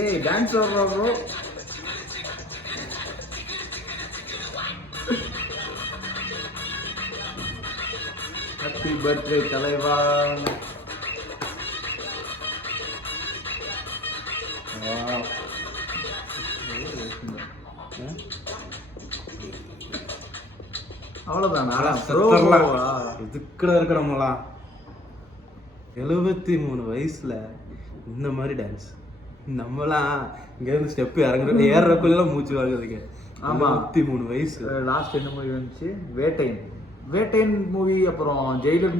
ஏய் டான்ஸ் ஆடுறா bro. Happy birthday தலைவா. அவ்வளவுதானா? இதுக்குள்ள இருக்கிறவங்களா 73 வயசுல இந்த மாதிரி டான்ஸ். நம்மளாம் இங்க இருந்து ஸ்டெப் ஏறக்குள்ள மூச்சு வாங்குதுங்க. ஆமா 73 வயசு. லாஸ்ட் என்ன மூவி வந்துச்சு? வேட்டையன் மூவி, அப்புறம் ஜெயிலர் மூவி.